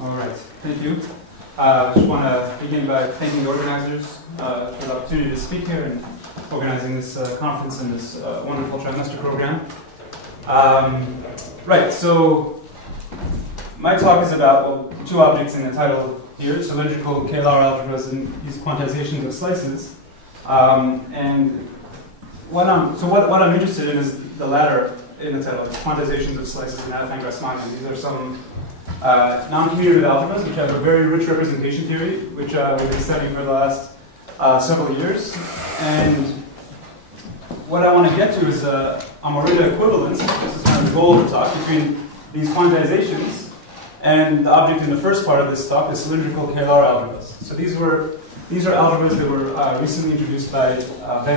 All right, thank you. I just want to begin by thanking the organizers for the opportunity to speak here and organizing this conference and this wonderful trimester program. Right, so my talk is about two objects in the title here, cylindrical KLR algebras and these quantizations of slices. And what I'm interested in is the latter in the title, quantizations of slices and affine Grassmannian. These are some non-commutative algebras which have a very rich representation theory, which we've been studying for the last several years. And what I want to get to is a Morita equivalence. This is kind of the goal of the talk, between these quantizations and the object in the first part of this talk, the cylindrical KLR algebras. So these are algebras that were recently introduced by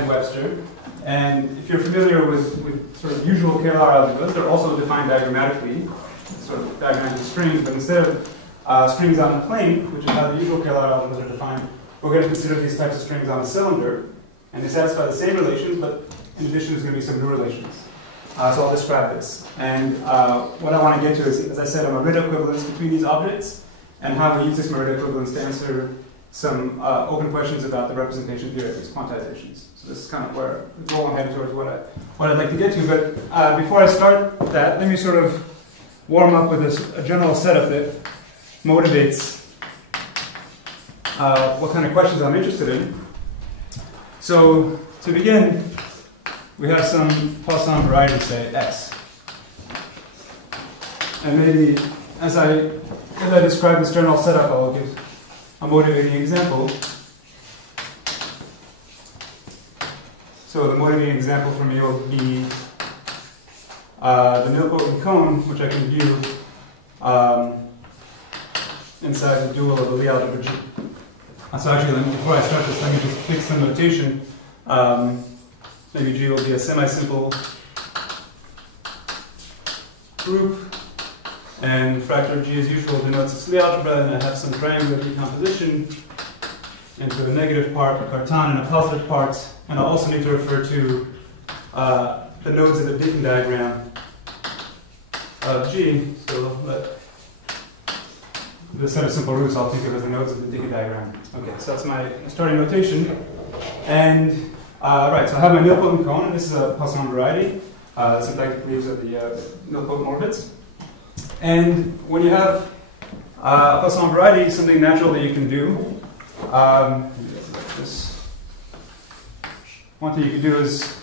Webster. And if you're familiar with sort of usual KLR algebras, they're also defined diagrammatically, sort of diagrammatic strings, but instead of strings on a plane, which is how the usual KLR algebras are defined, we're going to consider these types of strings on a cylinder, and they satisfy the same relations, but in addition there's going to be some new relations. So I'll describe this. And what I want to get to is, as I said, a Morita equivalence between these objects, and how we use this Morita equivalence to answer some open questions about the representation theory of these quantizations. So this is kind of where the goal I'm headed towards what I'd like to get to. But before I start that, let me sort of warm up with a general setup that motivates what kind of questions I'm interested in. So to begin, we have some Poisson varieties, say X. And maybe as I describe this general setup, I'll give a motivating example. So the motivating example for me will be the nilpotent cone, which I can view inside the dual of the Lie algebra G. So actually, before I start this, let me just fix some notation. Maybe G will be a semisimple group, and factor G as usual denotes its Lie algebra, and I have some triangular decomposition into a negative part, a cartan, and a positive part, and I'll also need to refer to the nodes of the Dickin diagram of G, so the semisimple roots I'll think of as the nodes of the Dickin diagram. Okay, so that's my starting notation. And right, so I have my nilpotent cone, and this is a Poisson variety. Symplectic leaves of the nilpotent orbits. And when you have a Poisson variety, something natural that you can do, one thing you can do is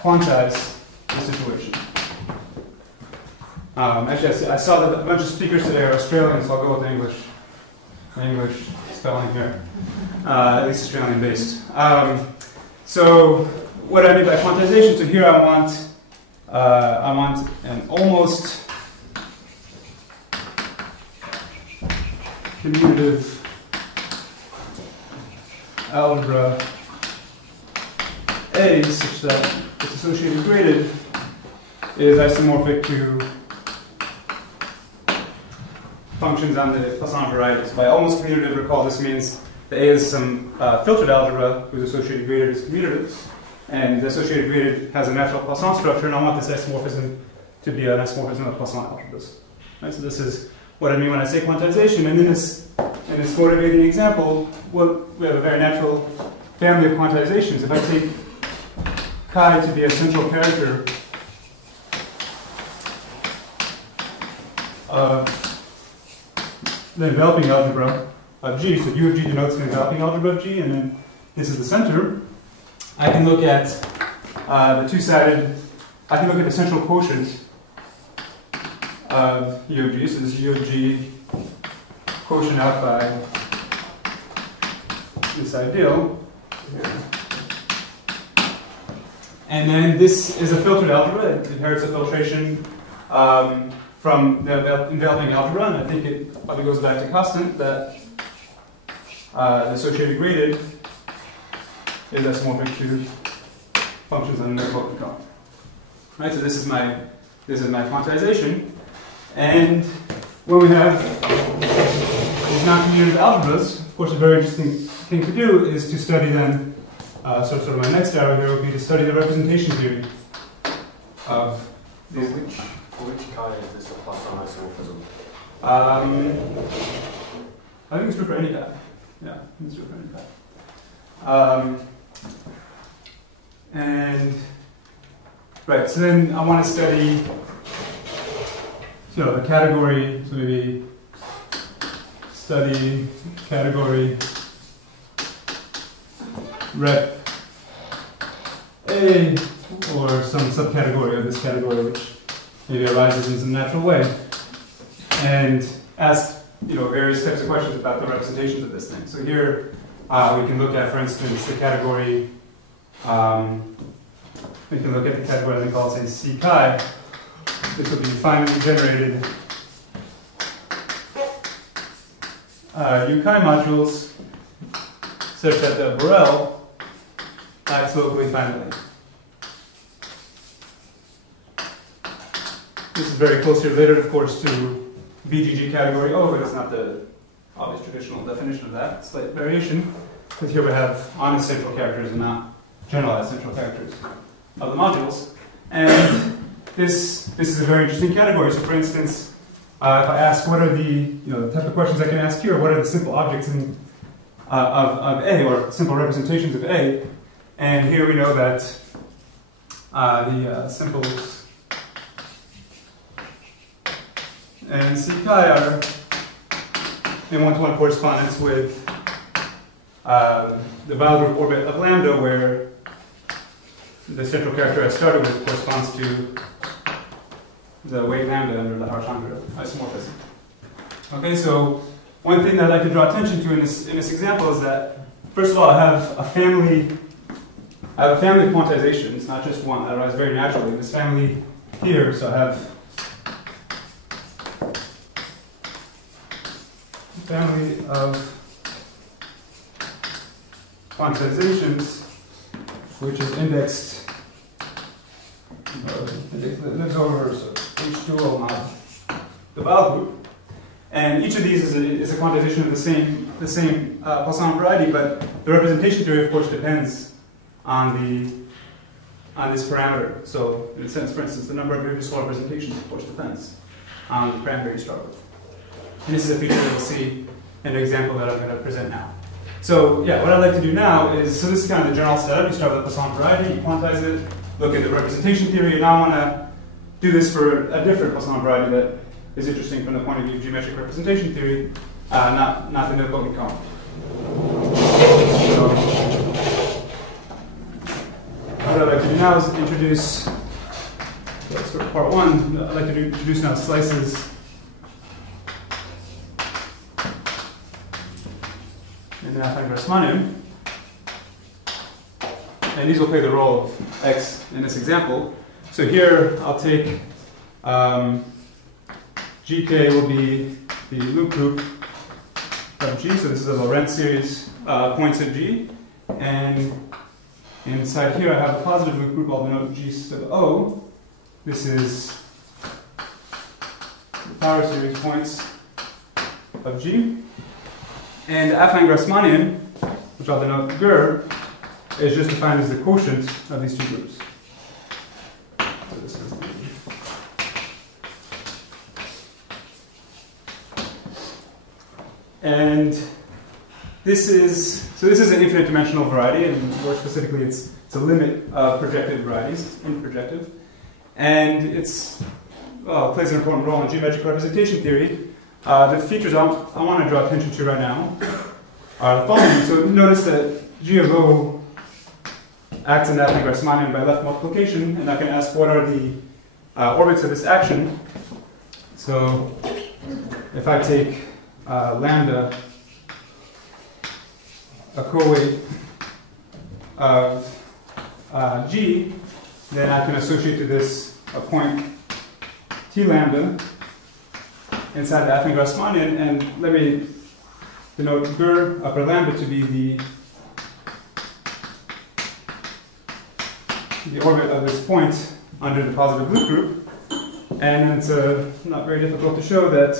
quantize the situation. Actually, I saw that a bunch of speakers today are Australian, so I'll go with the English spelling here, at least Australian based. So what I mean by quantization, so here I want an almost commutative algebra A such that its associated graded is isomorphic to functions on the Poisson varieties. By almost commutative, recall this means the A is some filtered algebra whose associated graded is commutative, and the associated graded has a natural Poisson structure, and I want this isomorphism to be an isomorphism of Poisson algebras. Right, so this is what I mean when I say quantization, and in this motivating example, well, we have a very natural family of quantizations. If I take chi to be a central character of the enveloping algebra of G, so U of G denotes the enveloping algebra of G, and then this is the center, I can look at the two-sided, I can look at the central quotient of U of G, so this is U of G quotient out by this ideal. And then this is a filtered algebra. It inherits a filtration from the enveloping algebra, and I think it probably goes back to constant that the associated graded is isomorphic to functions on the nilpotent cone. Right, so this is my quantization, and when we have these non-commutative algebras, of course, a very interesting thing to do is to study them. So sort of my next arrow here would be to study the representation theory of these. For which chi is this a Poisson isomorphism? I think it's true for any chi. Yeah, it's true for any chi. And right, so then I want to study a category, so maybe study category rep A or some subcategory of this category which maybe arises in some natural way, and ask various types of questions about the representations of this thing. So here we can look at, for instance, the category. We can look at the category that we call, say, C chi. This will be finally generated U chi modules such that the Borel acts locally finally. This is very closely related, of course, to VGG category O, but it's not the obvious traditional definition of that. Slight variation, because here we have honest central characters and not generalized central characters of the modules. And this is a very interesting category. So, for instance, if I ask what are the type of questions I can ask here, what are the simple objects of A, or simple representations of A? And here we know that the simples and C chi are in one-to-one correspondence with the vowel group orbit of lambda, where the central character I started with corresponds to the weight lambda under the Harshchandra isomorphism. Okay, so one thing that I'd like to draw attention to in this example is that, first of all, I have a family of quantizations, not just one, that arise very naturally. This family here, so I have a family of quantizations which is indexed, it lives over H2O mod the vowel group. And each of these is a quantization of the same Poisson variety, but the representation theory, of course, depends on this parameter. So, in a sense, for instance, the number of irreducible representations, of course, depends on the parameter you start with. And this is a feature that we'll see in an example that I'm going to present now. So, yeah, what I'd like to do now is, so this is kind of the general setup. You start with the Poisson variety, you quantize it, look at the representation theory, and now I want to do this for a different Poisson variety that is interesting from the point of view of geometric representation theory, not the nilpotent cone. So, what I'd like to do now is introduce, that's sort of part one, I'd like to introduce now slices in the affine Grassmannian. And these will play the role of X in this example. So here I'll take GK will be the loop group of G. So this is a Lorentz series points of G. And inside here I have a positive loop group, I'll denote G sub O. This is the power series points of G. And the affine Grassmannian, which I'll denote GR, is just defined as the quotient of these two groups. So this is and this is an infinite dimensional variety, and more specifically, it's a limit of projective varieties, improjective, and it plays an important role in geometric representation theory. The features I want to draw attention to right now are the following. So notice that G of O acts in that affine Grassmannian by left multiplication, and I can ask what are the orbits of this action. So if I take lambda, a co-weight of G, then I can associate to this a point T lambda inside the affine Grassmannian, and let me denote GR upper lambda to be the orbit of this point under the positive loop group. And it's not very difficult to show that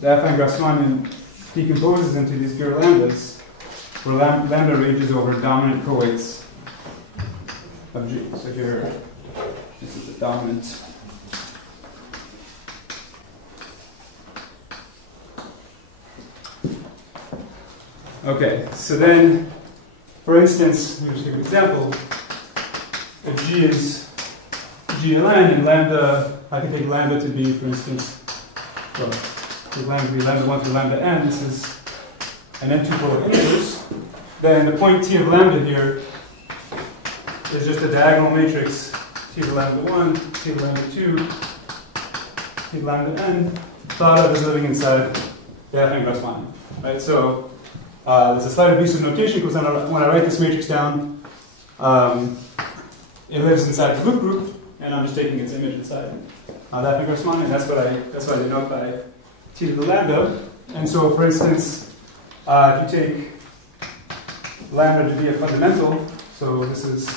the affine Grassmannian decomposes into these GR lambdas, where lambda ranges over dominant co-weights of G. So here, this is the dominant Okay, so then, for instance, let me just give an example. If G is GLN and lambda, I can take lambda to be, for instance, well, take lambda to be lambda 1 through lambda n, this is an n-tuple of integers, then the point T of lambda here is just a diagonal matrix T to lambda 1, T to lambda 2, T to lambda n, thought of as living inside the affine Grassmannian. Right? So there's a slight abusive notation because when I write this matrix down, it lives inside the loop group, and I'm just taking its image inside the affine Grassmannian. That's what I denote by T to the lambda. And so, for instance, if you take lambda to be a fundamental, so this is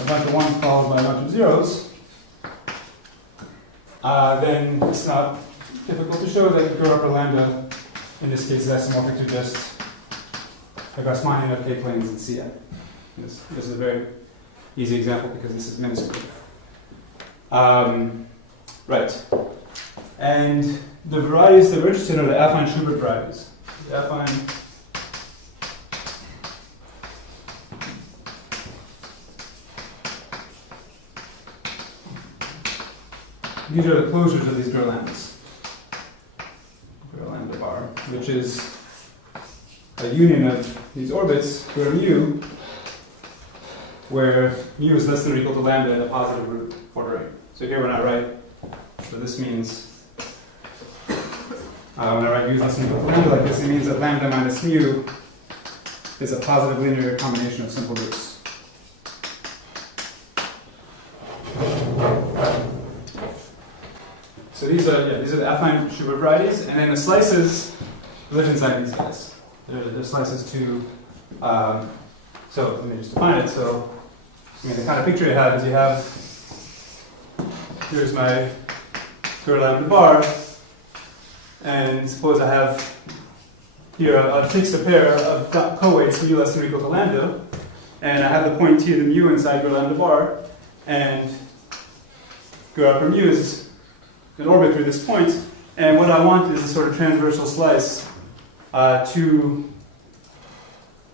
a bunch of 1s followed by a bunch of 0s, then it's not difficult to show that Gur upper lambda, in this case, is isomorphic to just the Grassmannian of K-planes and Cn. This is a very easy example because this is minuscule. Right. And the varieties that we're interested in are the affine Schubert varieties. The affine these are the closures of these Gur lambdas. Gur lambda bar, which is a union of these orbits Gur mu, where mu is less than or equal to lambda in a positive root ordering. So here when I write, so this means when I write mu is less than or equal to lambda like this, it means that lambda minus mu is a positive linear combination of simple roots. So these are the affine Schubert varieties, and then the slices live inside these guys. They're slices to. So let me just define it. So the kind of picture you have is here's my Gur lambda bar, and suppose I have here I've fixed a pair of co-weights mu less than or equal to lambda, and I have the point T of the mu inside Gur lambda bar, and Gur upper mu is an orbit through this point, and what I want is a sort of transversal slice to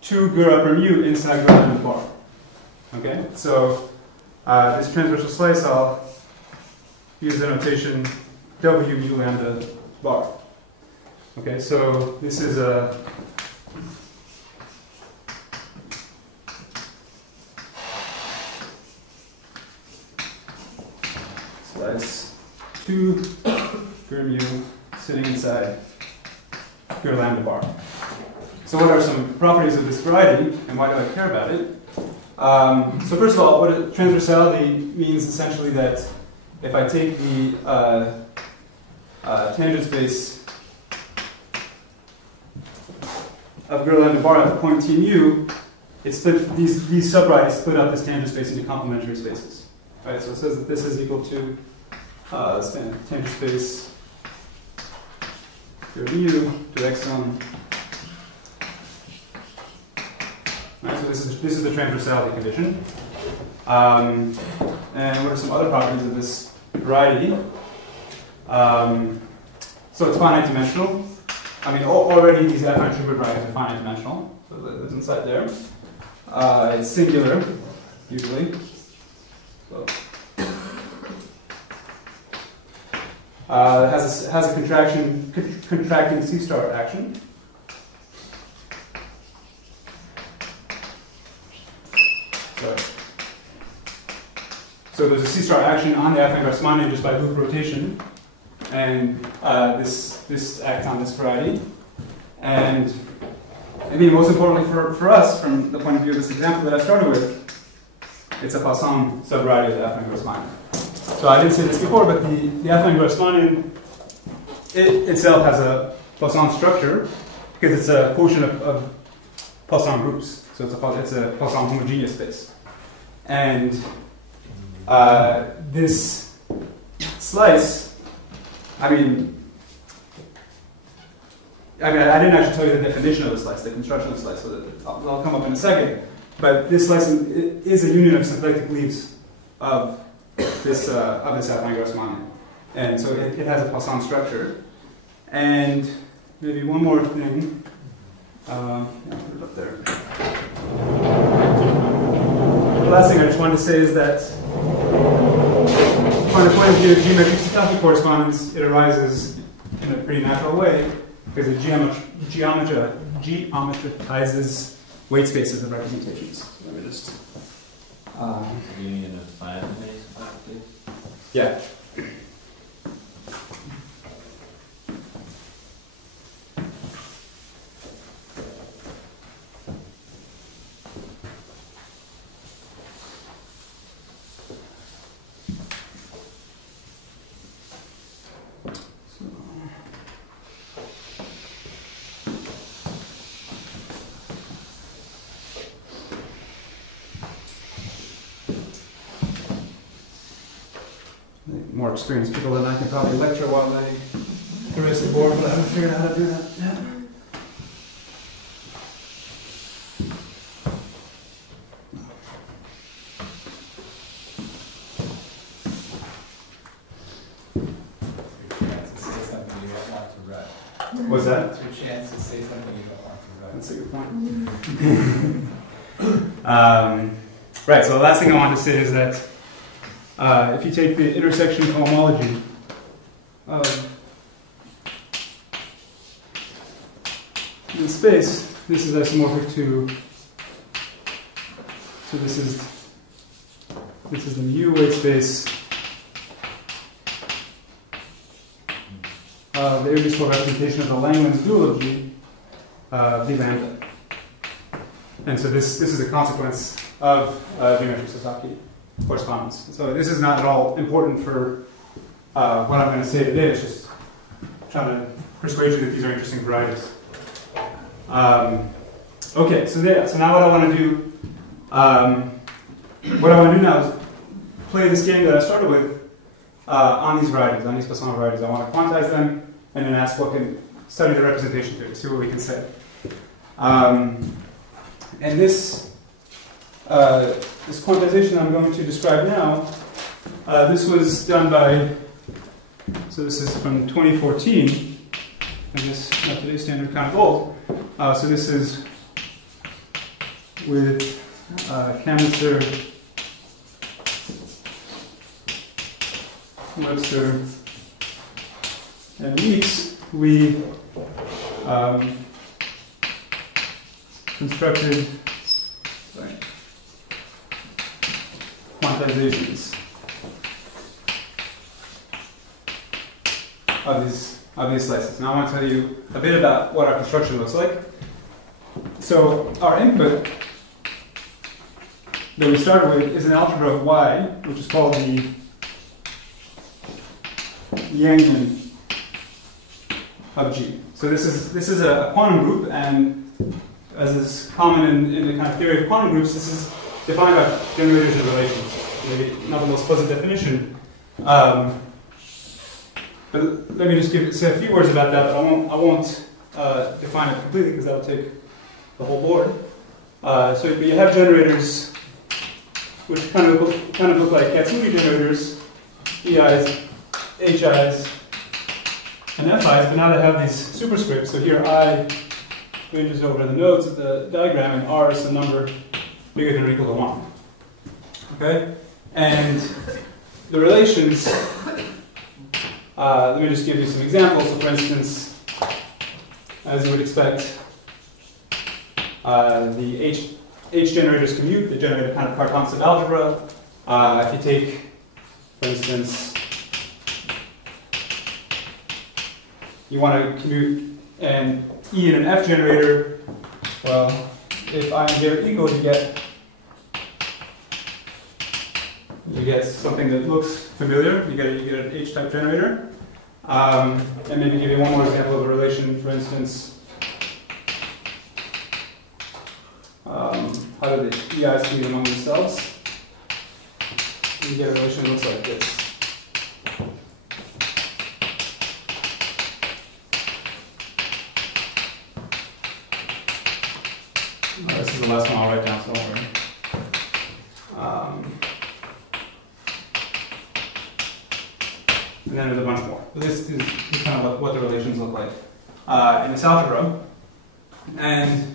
Gur upper mu inside Gur lambda bar. Okay, so this transversal slice, I'll use the notation W mu lambda bar. Okay, so this is a slice 2 Gur mu sitting inside Gur lambda bar. So what are some properties of this variety, and why do I care about it? So first of all, transversality means essentially that if I take the tangent space of Gur lambda bar at the point T mu, it split these subvarieties split up this tangent space into complementary spaces. Right? So it says that this is equal to tangent space Gur mu to x1. Right, so this is the transversality condition. And what are some other properties of this variety? So it's finite dimensional. I mean, already these affine Schubert varieties are finite dimensional, so that lives inside there. It's singular, usually. So, it has a contracting C star action. So there's a C star action on the affine Grassmannian just by loop rotation, and this acts on this variety. And I mean, most importantly for us, from the point of view of this example that I started with, it's a Poisson subvariety of the affine Grassmannian. So I didn't say this before, but the affine Grassmannian itself has a Poisson structure because it's a quotient of Poisson groups. So it's a Poisson homogeneous space. And this slice, I didn't actually tell you the definition of the slice, the construction of the slice, so that I'll come up in a second. But this slice is a union of symplectic leaves of this affine Grassmannian, and so it has a Poisson structure. And maybe one more thing I'll put it up there. The last thing I just wanted to say is that from the point of view of geometric stochastic correspondence, it arises in a pretty natural way because it geometrizes weight spaces of representations. So let me just. Union of varieties, practice. Yeah. More experienced people than I can probably lecture while they erase the board, but I haven't figured out how to do that yet. What's that? It's your chance to say something you don't want to write. That's a good point. Right, so the last thing I wanted to say is that if you take the intersection cohomology in space, this is isomorphic to, so this is the mu weight space of the irreducible representation of the Langlands dual of G, V lambda. And so this is a consequence of geometric Sasaki correspondence. So this is not at all important for what I'm going to say today. It's just trying to persuade you that these are interesting varieties. Okay, so now what I want to do, now is play this game that I started with on these varieties, on these Poisson varieties. I want to quantize them and then ask study the representation theory, see what we can say. And this quantization I'm going to describe now, this was done by, so this is from 2014, I guess not today's standard, kind of old. So this is with Kamnitzer, Webster, and Weeks. We constructed quantizations of these slices. Now I want to tell you a bit about what our construction looks like. So our input that we started with is an algebra of Y, which is called the Yangian of G. So this is a quantum group, and as is common in the kind of theory of quantum groups, this is defined by generators of relations. Maybe not the most pleasant definition. But let me just say a few words about that, but I won't define it completely because that'll take the whole board. So you have generators which kind of look like Yacobi generators, EIs, HIs, and FIs, but now they have these superscripts. So here I ranges over the nodes of the diagram, and R is a number bigger than or equal to 1. Okay? And the relations, let me just give you some examples. So for instance, as you would expect, the H generators commute. They generate a kind of Cartesian algebra. If you take, for instance, you want to commute an E and an F generator, well, if I and J are equal, you get something that looks familiar. You get an H-type generator. And maybe give you one more example of a relation, for instance. How do the EIs meet among themselves? You get a relation that looks like this. This is the last one I'll write down, so don't worry. And then there's a bunch more. But this is kind of what the relations look like. In this algebra, And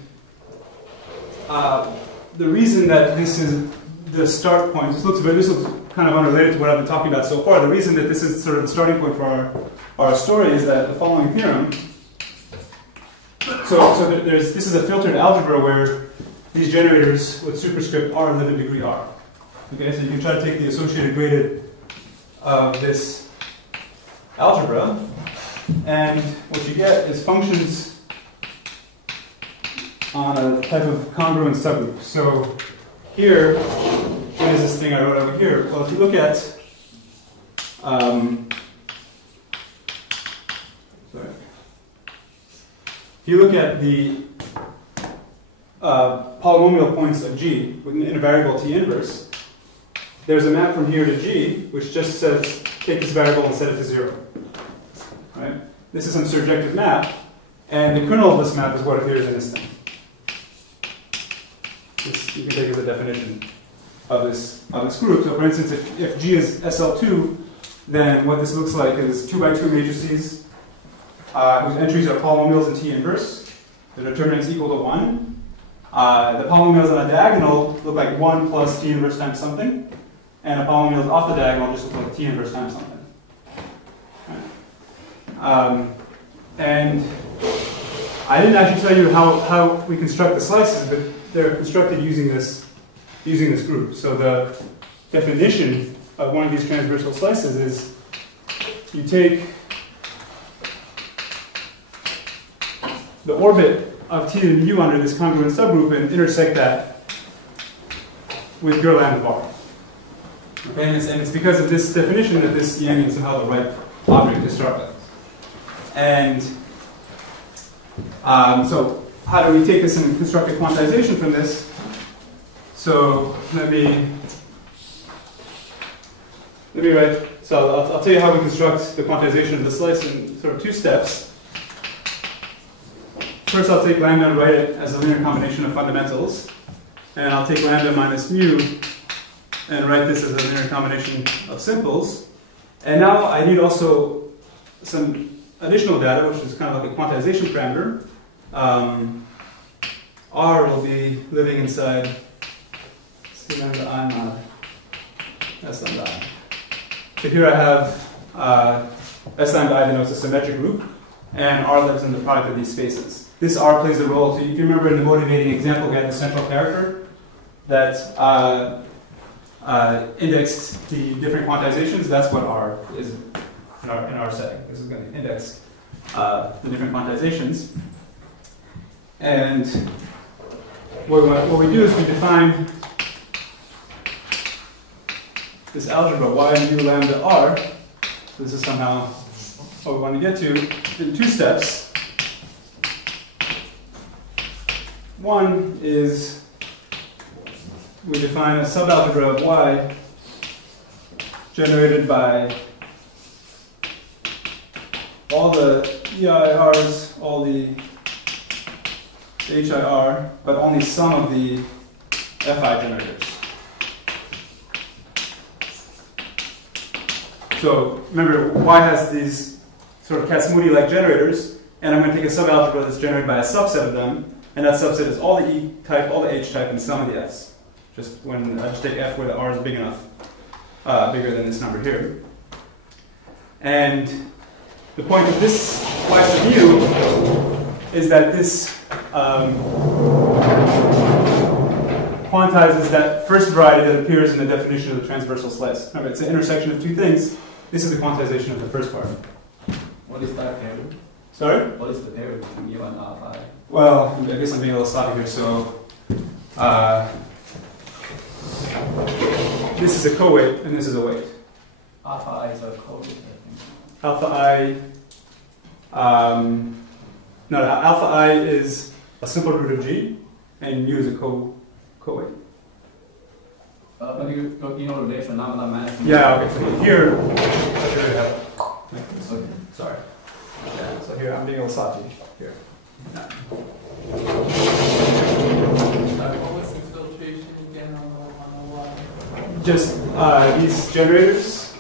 the reason that this is the start point, this looks kind of unrelated to what I've been talking about so far. The reason that this is sort of the starting point for our story is that the following theorem. So this is a filtered algebra where these generators with superscript r live in degree r. Okay, so you can try to take the associated graded of this algebra, and what you get is functions on a type of congruent subgroup. So here, what is this thing I wrote over here? Well, if you look at the polynomial points of G in a variable T inverse, there's a map from here to G which just says take this variable and set it to 0. Right? This is some surjective map, and the kernel of this map is what appears in this thing. This you can take as a definition of this group. So for instance, if G is SL2, then what this looks like is 2 by 2 matrices whose entries are polynomials in T inverse. The determinants equal to 1. The polynomials on a diagonal look like 1 plus T inverse times something, and the polynomials off the diagonal just look like T inverse times something. Right. And I didn't actually tell you how we construct the slices, but they're constructed using this group. So the definition of one of these transversal slices is you take the orbit of T and U under this congruent subgroup and intersect that with your lambda bar. Okay, and it's because of this definition that this Yangian is somehow the right object to start with. And so how do we take this and construct a quantization from this? So let me write. So I'll tell you how we construct the quantization of the slice in sort of 2 steps. First, I'll take lambda and write it as a linear combination of fundamentals, and I'll take lambda minus mu and write this as a linear combination of simples. And now I need also some additional data, which is kind of like a quantization parameter. R will be living inside C lambda I mod S lambda I. So here I have S lambda I denotes a symmetric group, and R lives in the product of these spaces. This R plays a role. So if you remember in the motivating example, we had the central character that indexed the different quantizations. That's what R is in our setting. This is going to index the different quantizations. And what we do is we define this algebra y mu lambda r. So this is somehow what we want to get to in 2 steps. One is we define a subalgebra of y generated by all the EIRs, all the HIR, but only some of the FI generators. So remember, Y has these sort of Kac-Moody-like generators, and I'm going to take a subalgebra that's generated by a subset of them, and that subset is all the E type, all the H type, and some of the Fs. Just take F where the R is big enough, bigger than this number here. And the point of this slice of mu is that this quantizes that first variety that appears in the definition of the transversal slice. Remember, it's an intersection of 2 things. This is the quantization of the first part. What is that pair? Sorry? What is the pair between mu and alpha? Well, I guess I'm being a little sloppy here. So this is a co-weight, and this is a weight. Alpha I is a co-weight, I think. Alpha I is a simple root of G, and mu is a co-weight. But you know the relation lambda minus mu. Yeah, okay, so here I have like this. Okay. Sorry. Yeah, so here I'm being a little sloppy. Here. What was the filtration again on the Y? Just these generators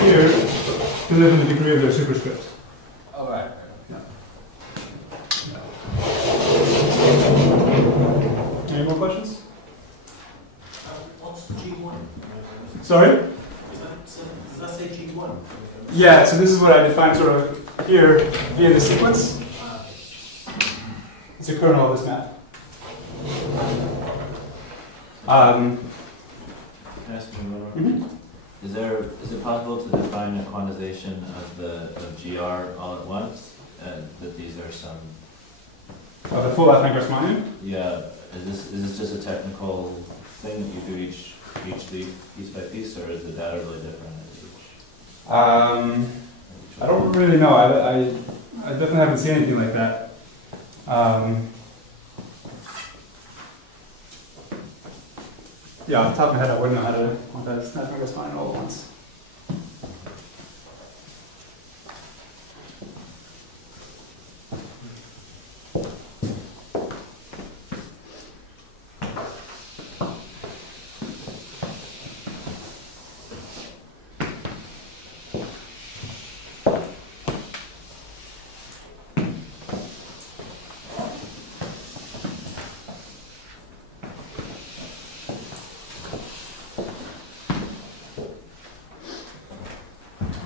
here to live in the degree of their superscript. Oh, right. Yeah. Sorry? Does that say G1? Yeah, so this is what I define sort of here via the sequence. It's a kernel of this map. Can I ask you one more? Is it possible to define a quantization of GR all at once? That these are some. The full affine Grassmannian? Yeah. Is this just a technical thing that you do each leaf piece by piece, or is the data really different at each? I don't really know. I definitely haven't seen anything like that. Yeah, off the top of my head, I wouldn't know how to quantize affine Grassmannian all at once.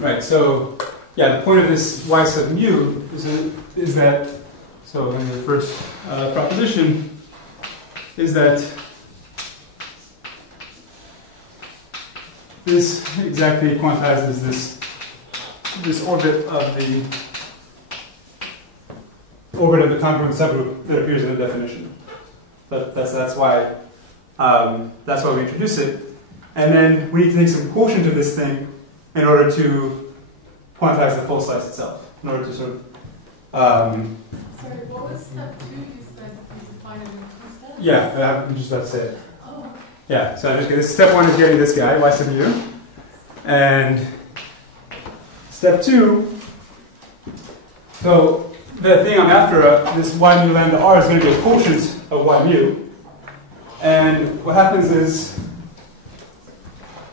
Right, so, yeah, the point of this y sub mu is that, so in the first proposition, is that this exactly quantizes this orbit of the congruent subgroup that appears in the definition. That's why we introduce it. And then we need to take some quotient of this thing in order to quantize the full slice itself, in order to sort of... Sorry, what was step 2 you said you defined it in 2 steps? Yeah, I'm just about to say it. Oh. Yeah, so step 1 is getting this guy, y sub u. And step 2, so the thing I'm after, this y mu lambda r is going to be a quotient of y mu. And what happens is,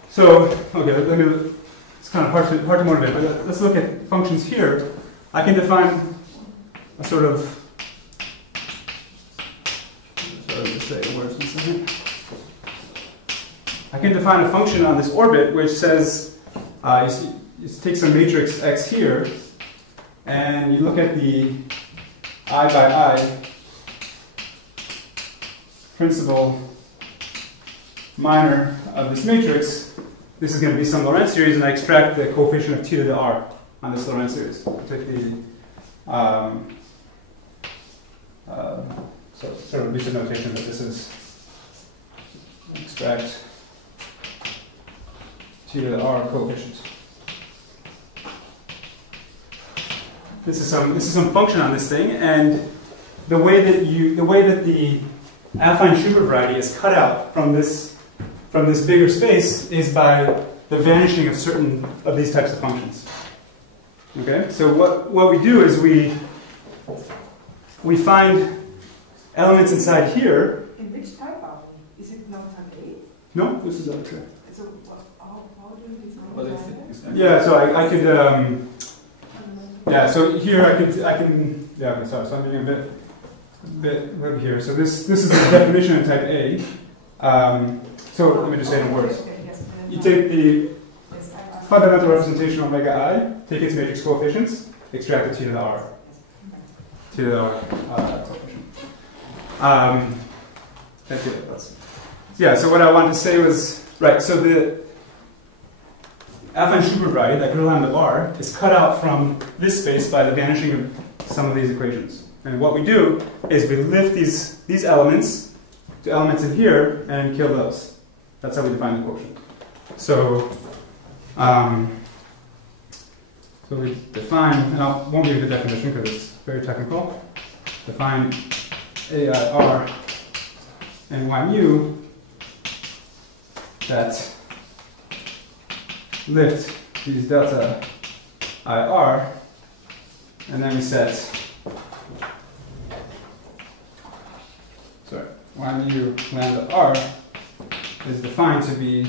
so, okay, it's kind of hard to motivate, but let's look at functions here. I can define a sort of, sorry to say words in a second. I can define a function on this orbit which says, you take some matrix X here, and you look at the I by I principal minor of this matrix. This is going to be some Lorentz series, and I extract the coefficient of t to the r on this Lorentz series. Take the so sort of Lucid notation that this is extract t to the r coefficient. This is some function on this thing, and the way that the affine Schubert variety is cut out from this bigger space is by the vanishing of certain of these types of functions. Okay, so what we do is we find elements inside here. In which type are we? Is it not type A? No, this is okay. So how do you define that? Yeah, so I could. Yeah, so here I can. Yeah, okay, sorry. So I'm being a bit weird here. So this is the definition of type A. So let me just say it in words. You take the fundamental representation omega I, take its matrix coefficients, extract the t to the r. T to the r coefficient. Thank you. Yeah, so what I wanted to say was, right, so the affine Schubert variety, that Coulomb bar, is cut out from this space by the vanishing of some of these equations. And what we do is we lift these elements to elements in here and kill those. That's how we define the quotient. So, so we define, and I won't give you the definition because it's very technical. Define AIR and Y mu that lift these delta IR, and then we set, sorry, Y mu lambda R is defined to be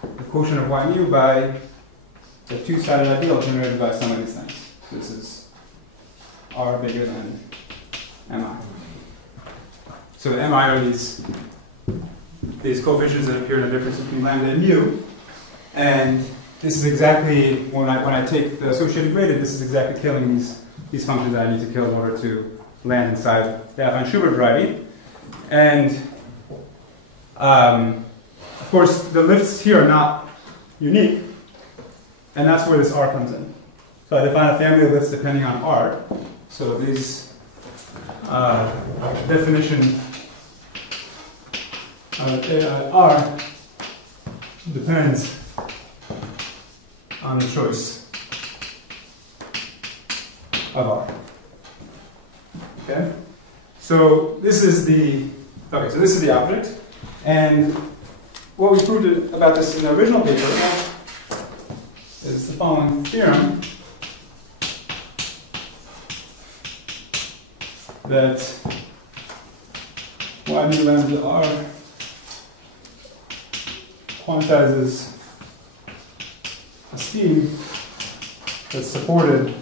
the quotient of Y mu by the two-sided ideal generated by some of these things. So this is R bigger than MI. So the MI are these these coefficients that appear in the difference between lambda and mu. And this is exactly, when I take the associated gradient, this is exactly killing these functions that I need to kill in order to land inside the affine Schubert variety. And of course, the lifts here are not unique, and that's where this R comes in. So I define a family of lifts depending on R. So this definition of R depends on the choice of R. Okay? So this is the object, and what we proved about this in the original paper is the following theorem, that y mu lambda R quantizes a scheme that's supported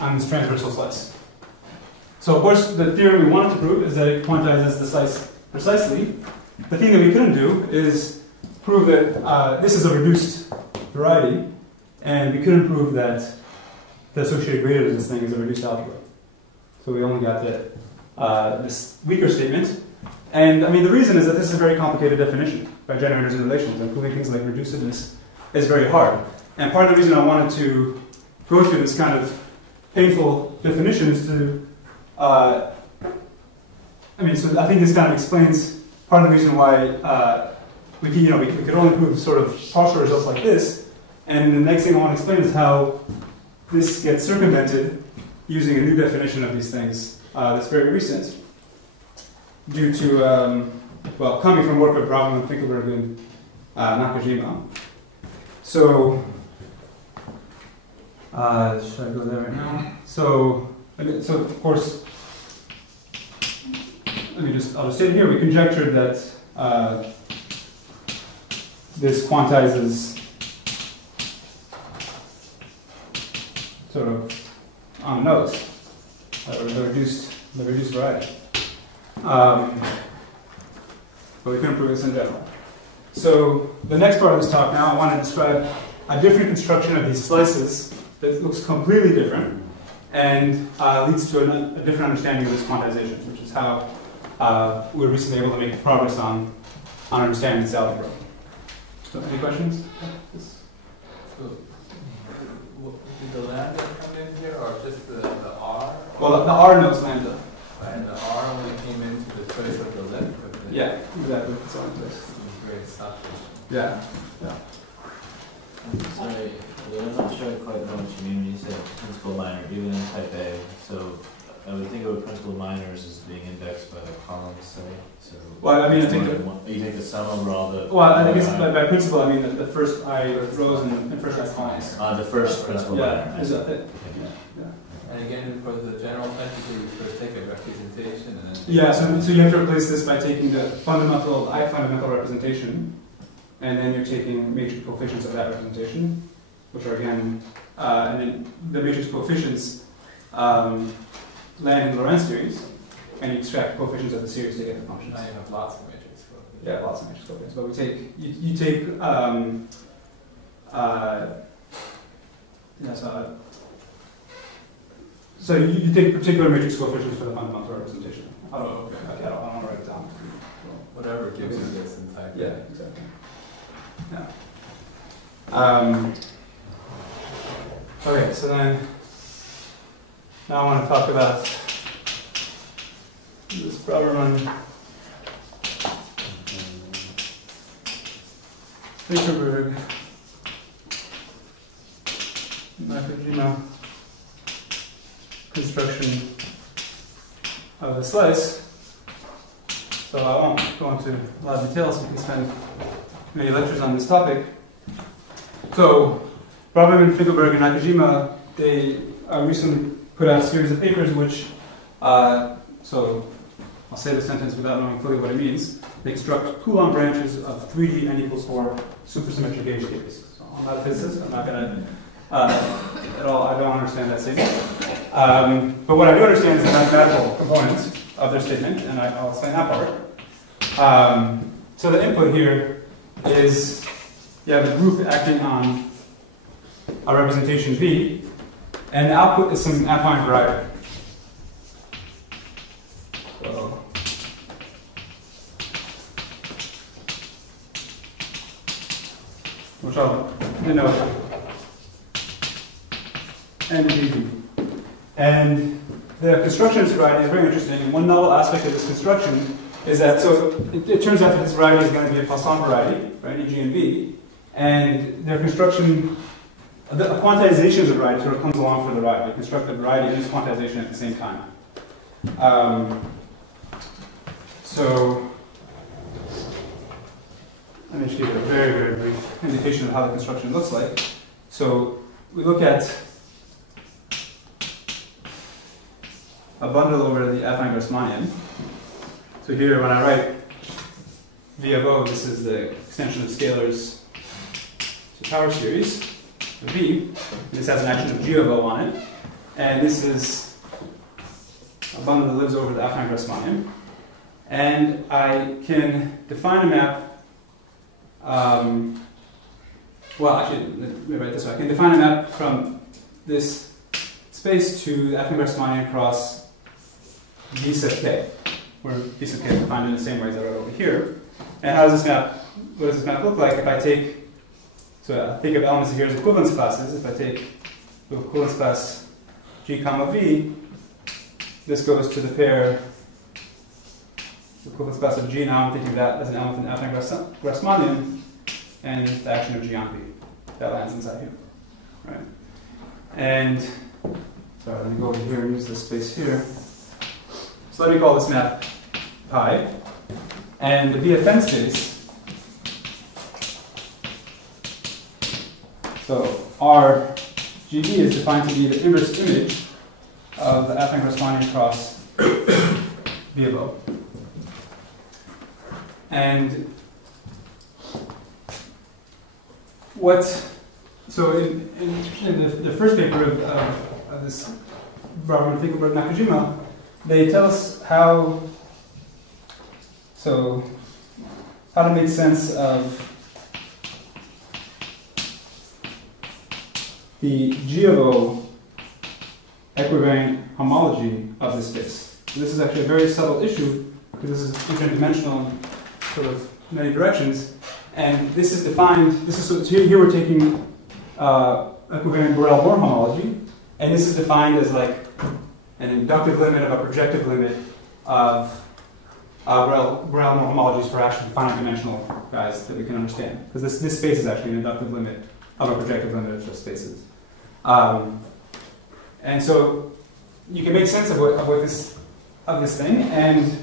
on this transversal slice. So of course the theorem we wanted to prove is that it quantizes the slice precisely. The thing that we couldn't do is prove that this is a reduced variety, and we couldn't prove that the associated gradient of this thing is a reduced algebra. So we only got this weaker statement. And I mean, the reason is that this is a very complicated definition by generators and relations, and proving things like reduciveness is very hard. And part of the reason I wanted to go through this kind of painful definition is to, so I think this kind of explains part of the reason why we could only prove sort of partial results like this. And the next thing I want to explain is how this gets circumvented using a new definition of these things that's very recent, due to, coming from work with Braverman, Finkelberg, and Nakajima. So, should I go there right now? So of course, I'll just say it here. We conjectured that this quantizes sort of on the nose, the reduced variety. But we couldn't prove this in general. So the next part of this talk now, I want to describe a different construction of these slices that looks completely different and leads to a different understanding of this quantization, which is how we were recently able to make progress on understanding this algebra. So any questions? So, did the lambda come in here, or just the R? Well, the R knows lambda. And the R only came into the choice of the lift? Yeah, exactly. It's on this. Very subtle. Yeah. Sorry, I'm not sure I quite know what you mean when you say principal minor, even in type A. So I would think of principal minors as being indexed by the columns, say. So well, I mean, I think you take the sum over all the. Well, I guess by principal, I mean the first I rows and first I columns. The first principal minor. Yeah. And again, for the general type, you first take a representation and then. Yeah, so you have to replace this by taking the fundamental representation, and then you're taking matrix coefficients of that representation, which are again, and then the matrix coefficients land in the Lorentz series, and you extract coefficients of the series to get the functions. Now you have lots of matrix coefficients. Yeah, lots of matrix coefficients. But we take you take so you take particular matrix coefficients for the fundamental representation. I don't want to write it down. Whatever gives you this in type. Yeah, exactly. Yeah. Okay, so then now I want to talk about this Braverman, Finkelberg, Nakajima construction of the slice. So I won't go into a lot of details. We can spend many lectures on this topic. So Braverman, Finkelberg, and Nakajima, they recently put out a series of papers which, so I'll say the sentence without knowing fully what it means. They construct Coulomb branches of 3D n=4 supersymmetric gauge theories. So I'm not a physicist. I'm not going to at all. I don't understand that statement. But what I do understand is the mathematical components their statement, and I'll explain that part. So the input here is you have a group acting on a representation V, and the output is some affine variety. So, which I'll denote NGV. And the construction of this variety is very interesting. And one novel aspect of this construction is that, so it turns out that this variety is going to be a Poisson variety, right, E, G, and V. And their construction, a quantization of the variety sort of comes along for the ride. They construct the variety and this quantization at the same time. So let me just give you a very, very brief indication of how the construction looks like. So we look at a bundle over the affine Grassmannian. So here, when I write V of O, this is the extension of scalars to power series, V. This has an action of G of O on it. And this is a bundle that lives over the affine Grassmannian. And I can define a map. Well, actually, let me write it this way. I can define a map from this space to the affine Grassmannian across V sub k, where V sub k is defined in the same way as I wrote over here. And how does this map? What does this map look like if I take? So I think of elements here as equivalence classes. If I take the equivalence class G comma V, this goes to the pair equivalence class of G. Now I'm thinking of that as an element in affine Grassmannian, and the action of G on V. That lands inside here, right? And sorry, let me go over here and use this space here. So let me call this map pi, and the VFN space. So R GB is defined to be the inverse image of the affine Grassmannian cross V of O. And so in the first paper of this Braverman, Finkelberg, Nakajima, they tell us how to make sense of the G of O equivariant homology of this space. So this is actually a very subtle issue because this is interdimensional in sort of many directions. And this is defined, so here we're taking equivariant Borel-Moore homology, and this is defined as like an inductive limit of a projective limit of Borel-Moore homologies for actually finite dimensional guys that we can understand. Because this space is actually an inductive limit of a projective limit of just spaces. And so you can make sense of this thing, and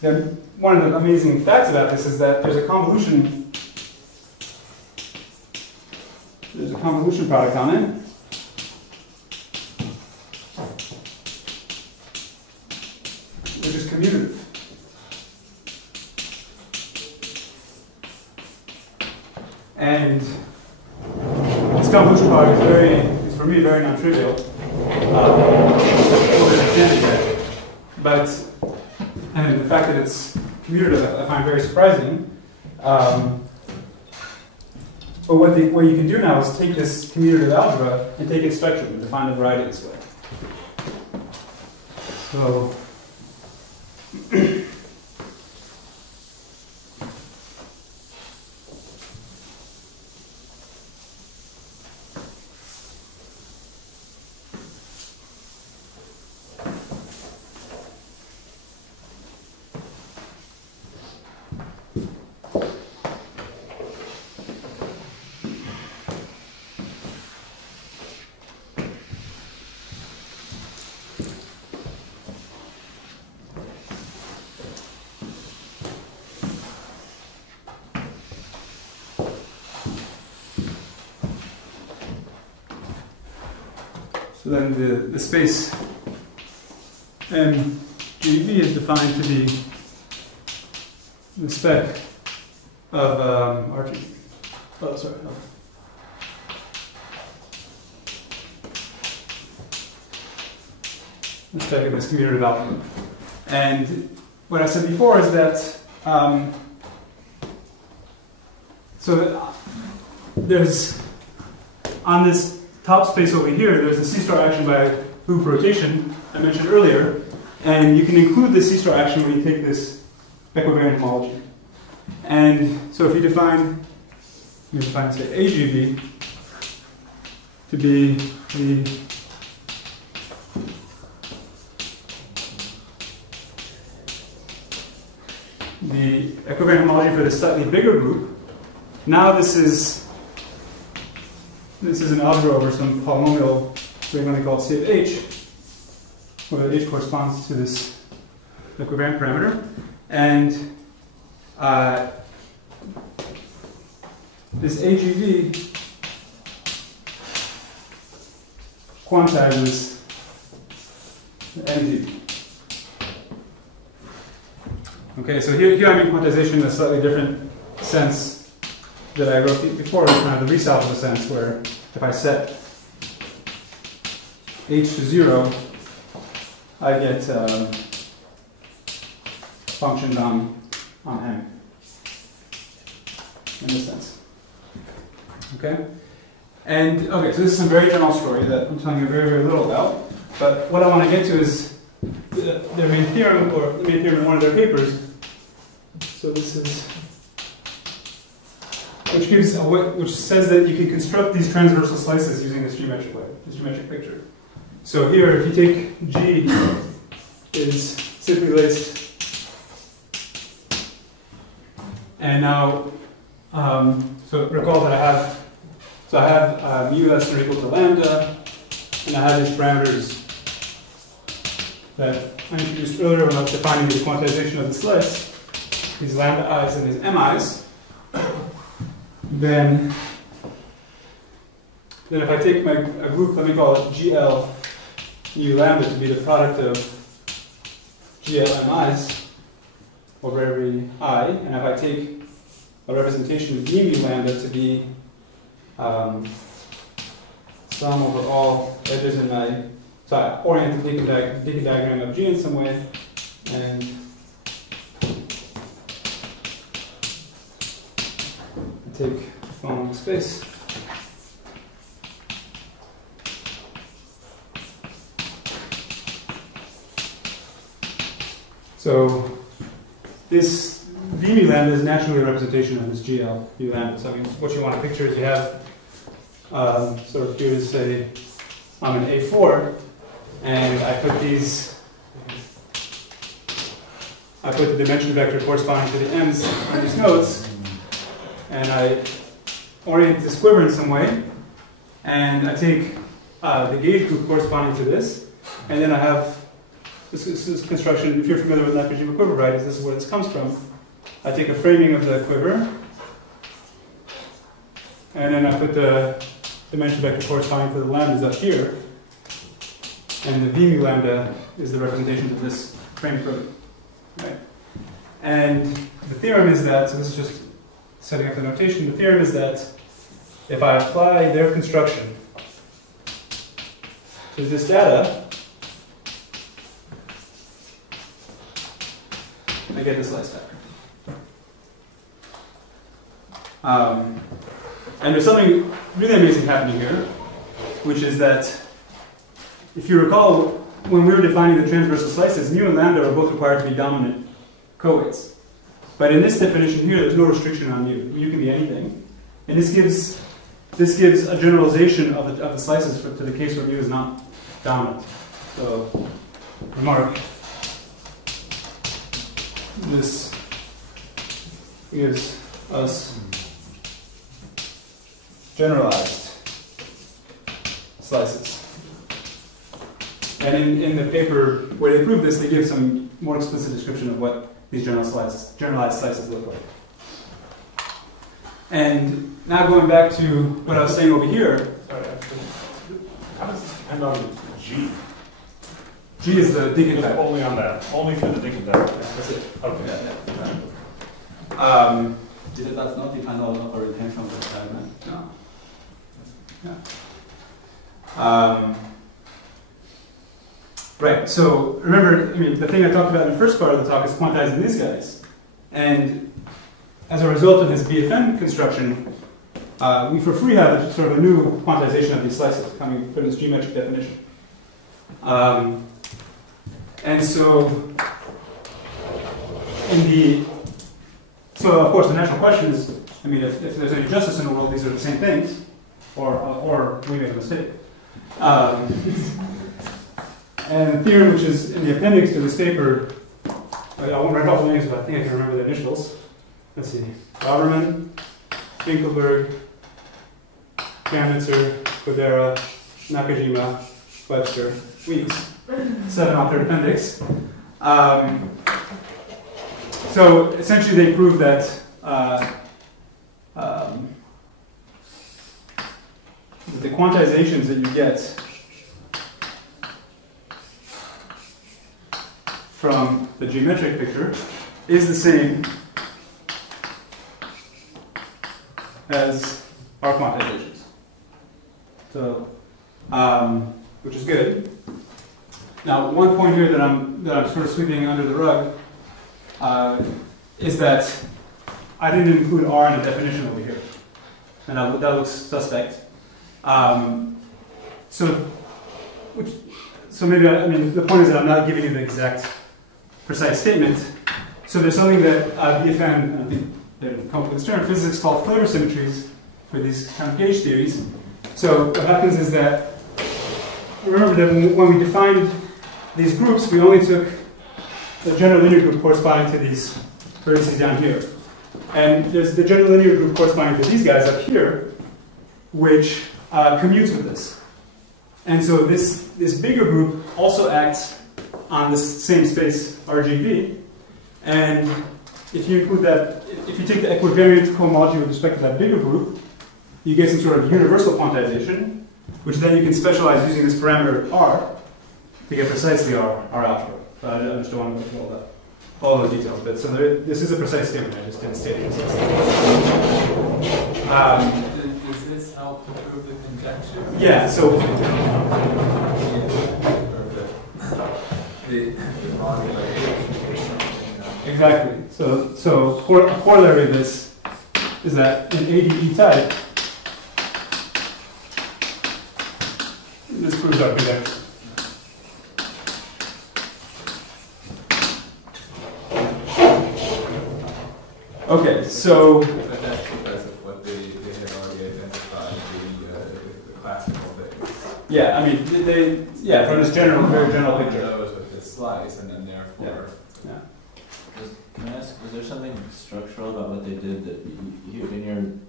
then one of the amazing facts about this is that there's a convolution product on it. Which is commutative. And this convolution product is for me very non-trivial. But and the fact that it's commutative I find very surprising. But what you can do now is take this commutative algebra and take its spectrum and define the variety this way. So So then the space MGV is defined to be the spec of RG. Oh, sorry. No. The spec of this commutative algebra. And what I said before is that there's on this top space over here, there's the C-star action by loop rotation I mentioned earlier, and you can include the C-star action when you take this equivariant homology. And so if you define, say, AGB to be the equivariant homology for this slightly bigger group, now this is an algebra over some polynomial we're going to call C of H, where H corresponds to this equivariant parameter. And this AGV quantizes NGV. Okay, so here I mean quantization in a slightly different sense that I wrote before, kind of the resalvo sense, where if I set H to 0, I get functions on M in this sense. Okay? And, okay, so this is a very general story that I'm telling you very, very little about. But what I want to get to is their main theorem, or the main theorem in one of their papers. So this is, which says that you can construct these transversal slices using this geometric way, this geometric picture. So here, if you take G is simply laced, and now, so recall that I have mu less than or equal to lambda, and I have these parameters that I introduced earlier when I was defining the quantization of the slice, these lambda i's and these mi's. Then if I take a group, let me call it GL mu lambda to be the product of GL mi's over every I, and if I take a representation of d mu lambda to be sum over all edges in my, so I orient the Deacon diagram of G in some way, and I take the following space. So this V mu lambda is naturally a representation of this GL mu lambda. So I mean, what you want to picture is you have sort of here, say, I'm an A4, and I put the dimension vector corresponding to the ends on these nodes, and I orient this quiver in some way, and I take the gauge group corresponding to this, and then I have this construction. If you're familiar with Nakajima quiver varieties, this is where this comes from. I take a framing of the quiver, and then I put the dimension vector corresponding to the lambdas up here, and the V mu lambda is the representation of this frame protein. Right? And the theorem is that, so this is just setting up the notation, the theorem is that if I apply their construction to this data, I get this slice vector. And there's something really amazing happening here, which is that, if you recall, when we were defining the transversal slices, mu and lambda are both required to be dominant co-weights. But in this definition here, there's no restriction on mu. Mu can be anything. And this gives a generalization of the slices to the case where mu is not dominant. So, remark, this gives us generalized slices. And in the paper where they prove this, they give some more explicit description of what these generalized slices look like. And now going back to what I was saying over here. Sorry, how does this depend on G? G is the Deacon type. Only on that. Only for the Deacon type. That's it. Okay. Yeah. Does not depend on orientation of the element? No. Yeah. Right, so remember, I mean, the thing I talked about in the first part of the talk is quantizing these guys. And as a result of this BFM construction, we for free have sort of a new quantization of these slices coming from this geometric definition. And so, so of course the natural question is, I mean, if there's any justice in the world, these are the same things, or we made a mistake. And the theorem, which is in the appendix to this paper, I won't write all the names, but I think I can remember the initials. Let's see. Braverman, Finkelberg, Kamnitzer, Kodera, Nakajima, Webster, Weeks. 7-author appendix. So essentially they prove that the quantizations that you get from the geometric picture is the same as our quantizations. So, which is good. Now, one point here that I'm sort of sweeping under the rug is that I didn't include R in the definition over here, and that looks suspect. So maybe I mean the point is that I'm not giving you the exact precise statement. So there's something that BFM, and I think they've come up with this term in physics called flavor symmetries for these kind of gauge theories. So what happens is that remember that when we defined these groups, we only took the general linear group corresponding to these vertices down here. And there's the general linear group corresponding to these guys up here, which commutes with this. And so this bigger group also acts on this same space RGB. And if you include that, if you take the equivariant cohomology with respect to that bigger group, you get some sort of universal quantization, which then you can specialize using this parameter R to get precisely our algebra. I just don't want to go into all those details, but so this is a precise statement. I just didn't state it. Does this help to prove the conjecture? Yeah. So the exactly. So corollary of this is that in ADE type, this proves our conjecture. Okay, so. But that's because of what they had already identified, the classical things. Yeah, I mean, from this very general picture. Those with this slice, and then therefore. Yeah. Can I ask, was there something structural about what they did that you in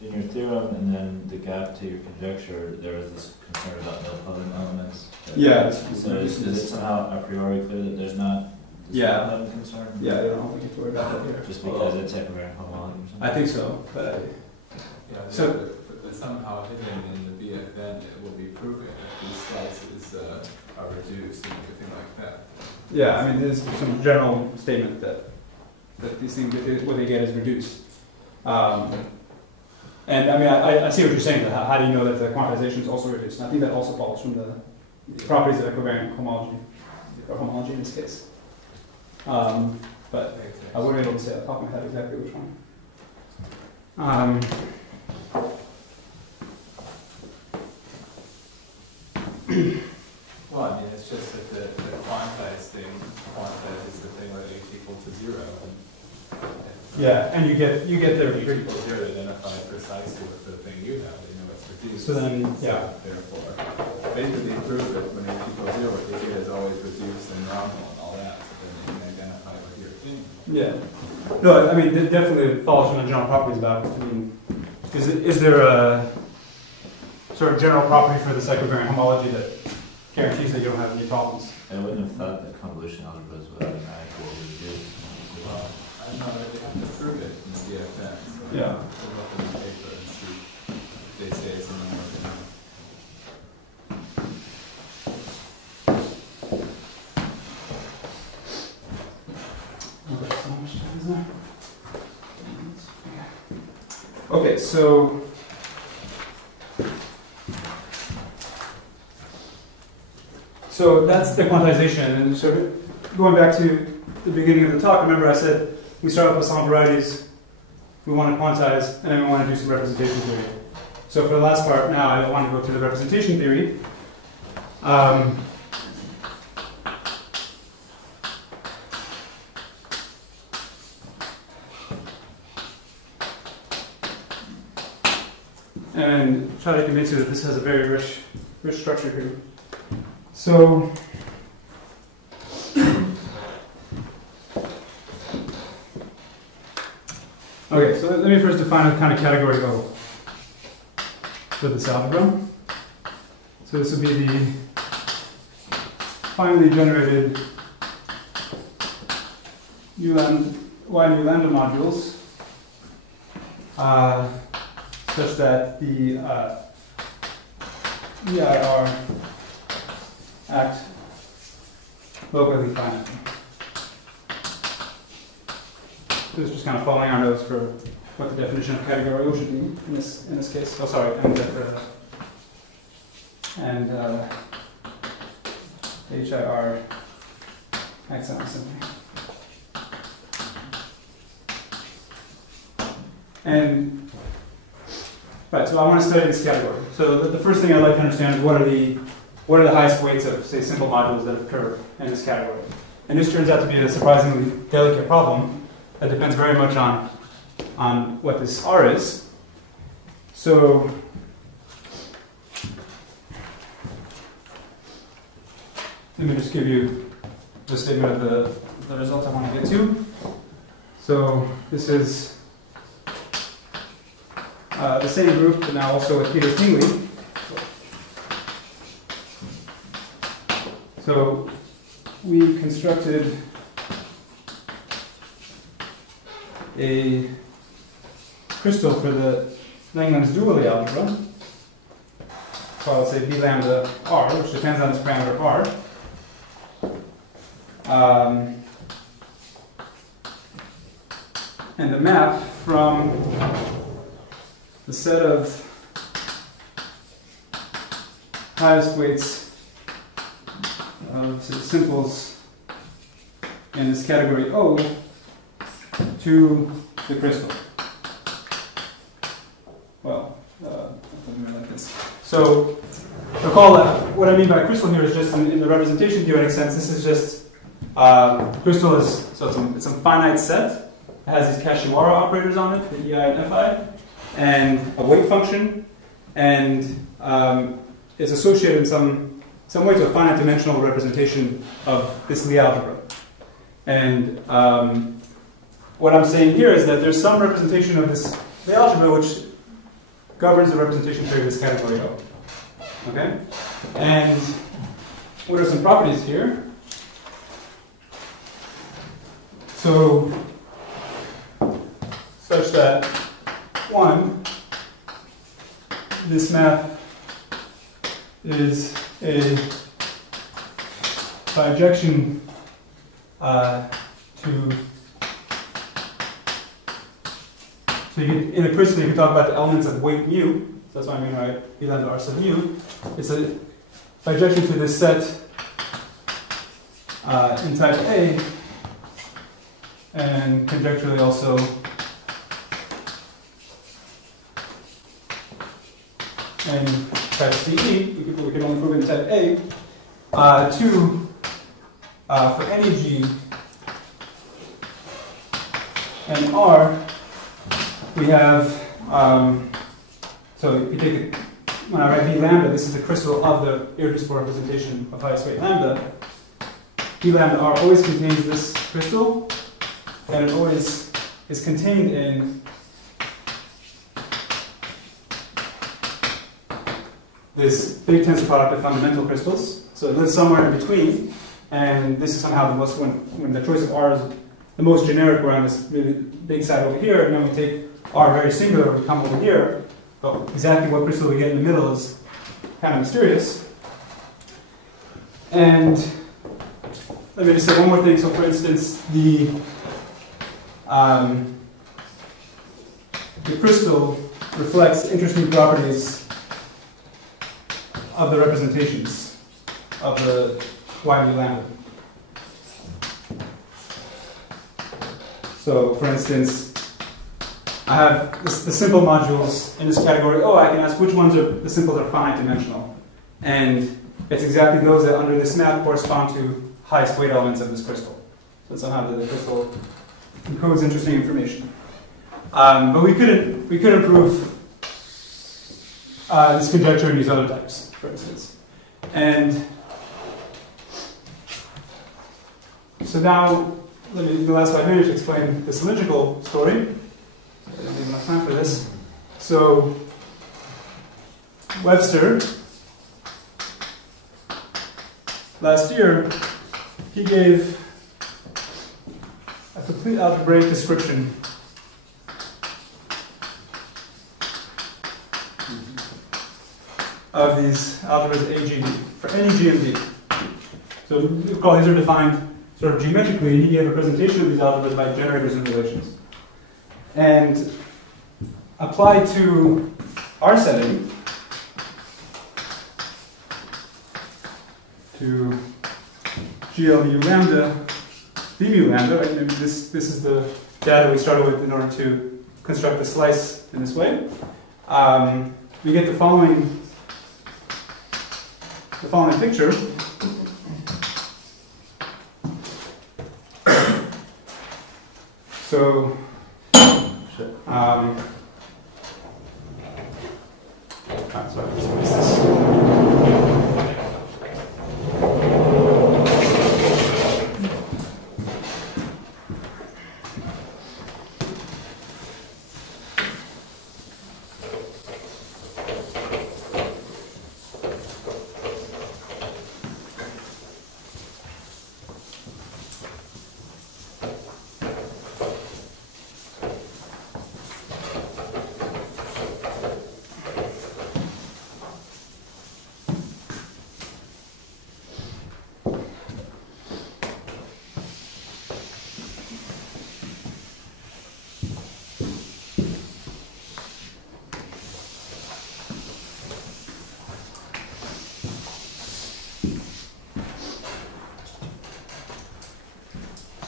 your theorem and then the gap to your conjecture, there was this concern about nil-Polygon elements? Yeah. So is it somehow a priori clear that there's not this Polygon concern? Yeah, I don't think you have to worry about that here. Just because it's equivariant homology or something? I think so, but But somehow hidden in the BFN, it will be proving that these slices are reduced and everything like that. yeah, I mean, there's some general statement that these things, what they get is reduced. And I mean, I see what you're saying. How do you know that the quantization is also reduced? And I think that also follows from the properties of equivariant homology, or homology in this case. But I wouldn't be able to say off the top of my head exactly which one. Well, I mean, it's just that the quantized thing, quantized is the thing where h equal to 0. Yeah, and you get h there. equal to 0 identified precisely with the thing you have. They know it's reduced. So then, yeah. Therefore, basically prove that when h equals 0, what you get is always reduced and normal and all that. So then you can identify what you're thinking. Yeah. No, I mean, it definitely follows from the general properties about. I mean, is there a sort of general property for this equivariant homology that guarantees that you don't have any problems? I wouldn't have thought that convolution algebras would automatically reduce. Well, I don't know, they have to prove it in the BFN. So Yeah. we'll look in the paper and see if they say it's in the more. Okay, so So that's the quantization. And so going back to the beginning of the talk, remember I said we start off with some varieties, we want to quantize, and then we want to do some representation theory. So for the last part now, I want to go to the representation theory. And try to convince you that this has a very rich structure here. So, okay, so let me first define a kind of category O for this algebra. So this would be the finally generated y new lambda modules such that the EIR act locally finite. This is just kind of following our notes for what the definition of category O should be in this case. Oh, sorry, and HIR acts on assembly. And right, so I want to study this category. So the first thing I'd like to understand is what are the highest weights of, say, simple modules that occur in this category. And this turns out to be a surprisingly delicate problem that depends very much on what this R is. So let me just give you the statement of the result I want to get to. So this is the same group, but now also with Peter Tingley. So we constructed a crystal for the Langlands duality algebra. So I'll say B lambda R, which depends on this parameter R. And the map from the set of highest weights of simples in this category O to the crystal. Well, something like this. So recall that what I mean by crystal here is just in the representation theoretic sense, this is just crystal is, so it's a finite set. It has these Kashiwara operators on it, the EI and FI, and a weight function, and is associated in some way to a finite dimensional representation of this Lie algebra. And what I'm saying here is that there's some representation of this Lie algebra which governs the representation theory of this category O. Okay? And what are some properties here? So, such that, one, this map is a bijection so you can, in a crystal you can talk about the elements of weight mu, so that's what I mean by B lambda R sub mu. It's a bijection to this set in type A, and conjecturally also in type CE, we can only prove in type A, for any G and R, we have, so if you take it, when I write B lambda, this is the crystal of the irreducible representation of highest weight lambda. B lambda R always contains this crystal, and it always is contained in this big tensor product of fundamental crystals. So it lives somewhere in between, and this is somehow the most, when the choice of R is the most generic, we're on this really big side over here, and then we take R very singular, we come over here, but exactly what crystal we get in the middle is kind of mysterious. And let me just say one more thing. So for instance, the crystal reflects interesting properties of the representations. of the y mu lambda. So, for instance, I have the simple modules in this category. Oh, I can ask which ones of the simples are finite dimensional. And it's exactly those that under this map correspond to highest weight elements of this crystal. So somehow the crystal encodes interesting information. But we couldn't prove this conjecture in these other types, for instance. And so now, let me use the last 5 minutes to explain the cylindrical story. I don't have enough time for this. So, Webster, last year, he gave a complete algebraic description of these algebras A, G, D, for any G and D. So recall these are defined sort of geometrically. He gave a presentation of these algebras by generators and relations. And applied to our setting, to GL mu lambda, V mu lambda, right? And this is the data we started with in order to construct the slice in this way. We get the following picture. So, sorry, let's erase this.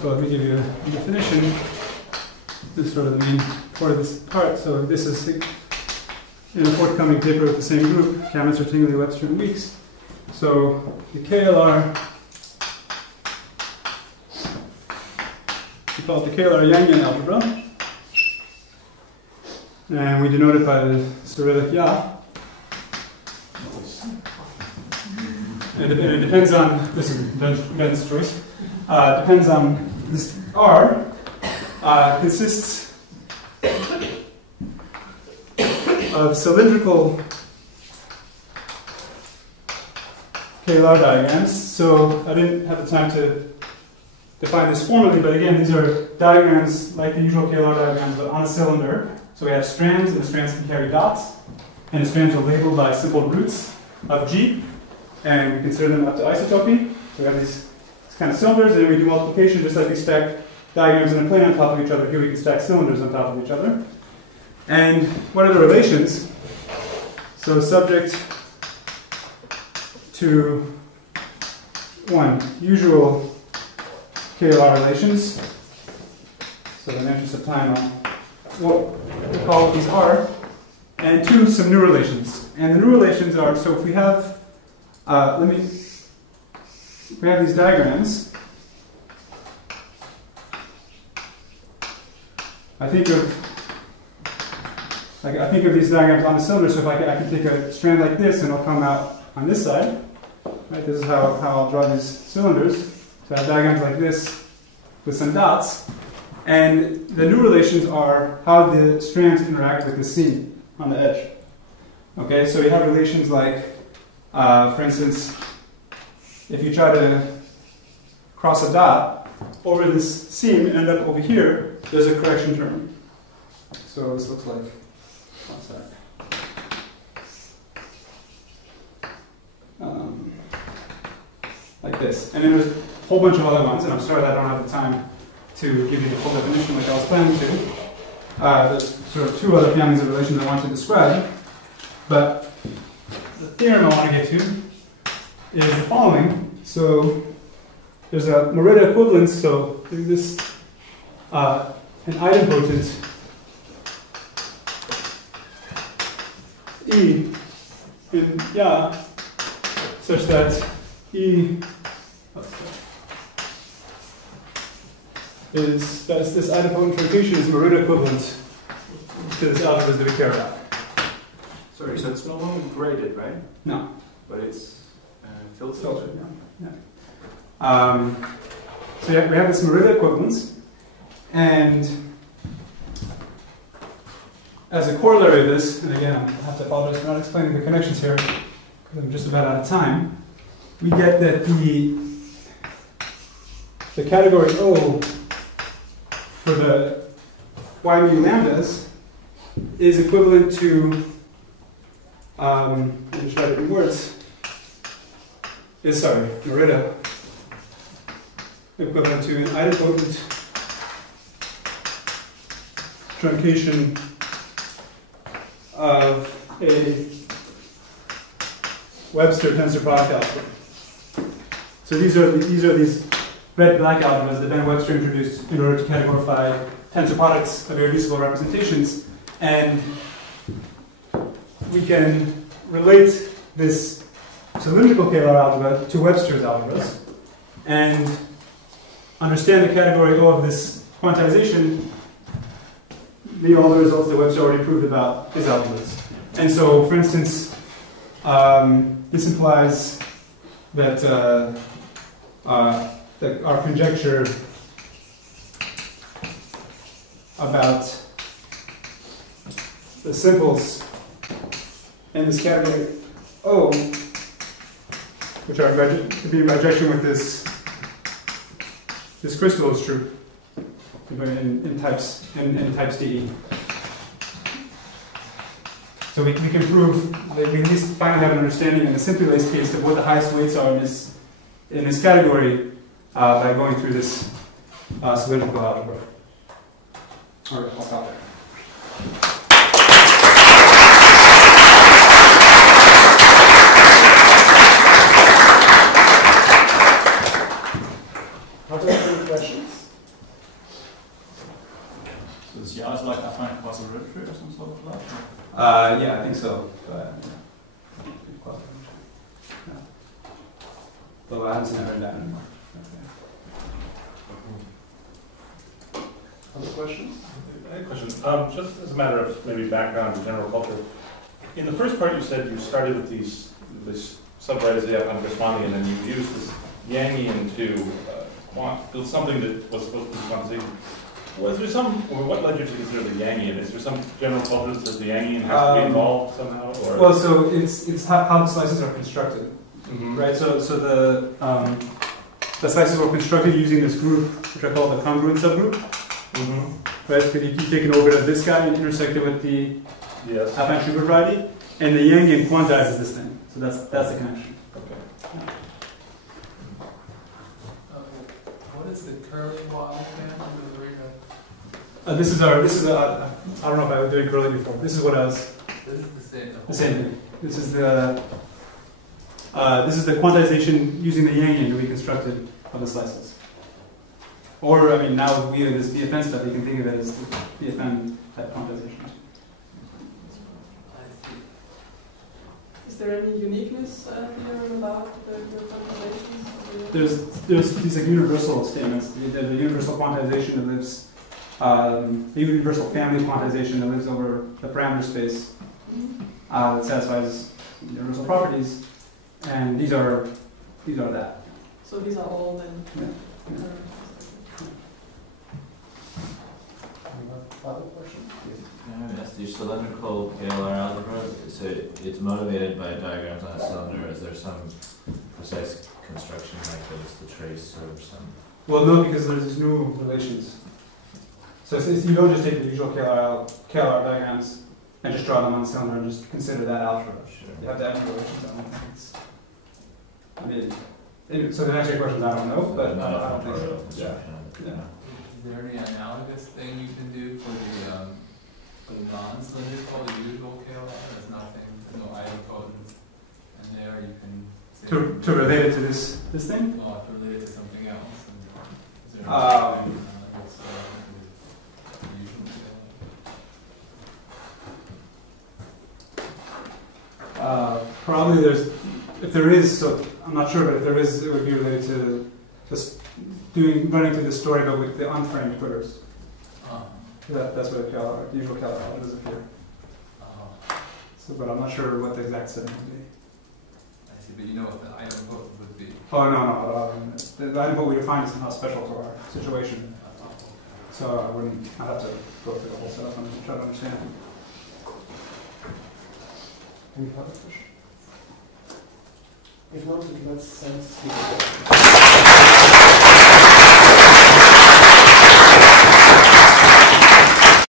So let me give you a definition. This is sort of the main part of this part. So this is in a forthcoming paper with the same group, Kamnitzer, Tingley, Webster, and Weeks. So the KLR, we call it the KLR Yangian algebra. And we denote it by the Cyrillic Ya. And it depends on, this is Ben's choice, depends on this R, consists of cylindrical KLR diagrams. So I didn't have the time to define this formally, but again, these are diagrams like the usual KLR diagrams, but on a cylinder. So we have strands, and the strands can carry dots, and the strands are labeled by simple roots of G, and we consider them up to isotopy. So we have these kind of cylinders, and then we do multiplication just like we stack diagrams in a plane on top of each other. Here we can stack cylinders on top of each other. And what are the relations? So subject to one, usual KLR relations. So in the interest of time, what we call what these are. And two, some new relations. And the new relations are, so if we have, we have these diagrams. I think of these diagrams on the cylinder, so if I can take a strand like this and it'll come out on this side. Right? This is how I'll draw these cylinders. So I have diagrams like this with some dots. And the new relations are how the strands interact with the seam on the edge. Okay, so you have relations like, for instance, if you try to cross a dot over this seam and end up over here, there's a correction term. So this looks like, one sec. Like this. And then there's a whole bunch of other ones, and I'm sorry that I don't have the time to give you the full definition like I was planning to. There's sort of two other families of relations I want to describe. But the theorem I want to get to is the following. So there's a Morita equivalence. So there's this an idempotent E in Ya such that E is this idempotent truncation is Morita equivalent to this algebra that we care about. Sorry, so it's no longer graded, right? No. But it's filtered. Filtered, yeah. So yeah, we have this Morita equivalence, and as a corollary of this, and again, I have to apologize for not explaining the connections here, because I'm just about out of time, we get that the category O for the y mu lambdas is equivalent to, let me just write it in words, Morita, equivalent to an idempotent truncation of a Webster tensor product algebra. So these are these red-black algebras that Ben Webster introduced in order to categorify tensor products of irreducible representations, and we can relate this cylindrical KLR algebra to Webster's algebras and understand the category O of this quantization via all the results that Webster already proved about his algebras. And so, for instance, this implies that that our conjecture about the simples in this category O, which are to be in bijection with this crystal, is true in types DE. So we can prove that we at least finally have an understanding in the simply laced case of what the highest weights are in this category by going through this cylindrical algebra. All right, I'll stop there. Are there any questions? So is yours like affine quasi-hereditary or some sort of that? Yeah, I think so. Though I haven't seen it written down anymore. Other questions? I had a question. Just as a matter of maybe background and general culture. In the first part, you said you started with these subvarieties of the Grassmannian, and you used this Yangian to build something that was supposed to be quantization. Was there some, or what led you to consider the Yangian? Is there some general culture that says the Yangian has to be involved somehow? Or? Well, so it's how the slices are constructed, right? So the slices were constructed using this group, which I call the congruent subgroup. Right? So you take an orbit of this guy and intersect it with the affine Schubert variety, and the Yangian quantizes this thing. So that's the connection. Okay. What is the curly Y again? This is I don't know if I was doing curly before. This is what I was. This is the same thing. This is the quantization using the Yangian to be constructed of the slices. Or, I mean, now via this BFN stuff, you can think of it as the BFN type quantization. Is there any uniqueness here about the quantizations? There's these like universal statements. The universal quantization that lives, the universal family quantization that lives over the parameter space that satisfies universal properties, and these are that. So these are all then. Yeah. Other questions? Yes, the cylindrical KLR algebra, so it's motivated by diagrams on a cylinder. Is there some precise construction like there's the trace or some? Well, no, because there's these new relations. So you don't just take the usual KLR diagrams and just draw them on the cylinder and just consider that algebra. Sure. You have to add new relations on it. So the next question is I don't know, but I don't think so. Yeah. Is there any analogous thing you can do for the non-cylindrical, the usual KLR? There's nothing, there's no idempotent, and there you can To relate it to this thing? Oh, to relate it to something else. Is there Um, Probably there's, if there is, so I'm not sure, but if there is, it would be related to just running through the story, but with the unframed quivers. That's where the usual KLR algebras appear. So, but I'm not sure what the exact setting would be. I see, but you know what the item code would be. Oh, no. The item code we define is somehow special to our situation. So I'd have to go through the whole setup and try to understand. Any other question? If not, let's send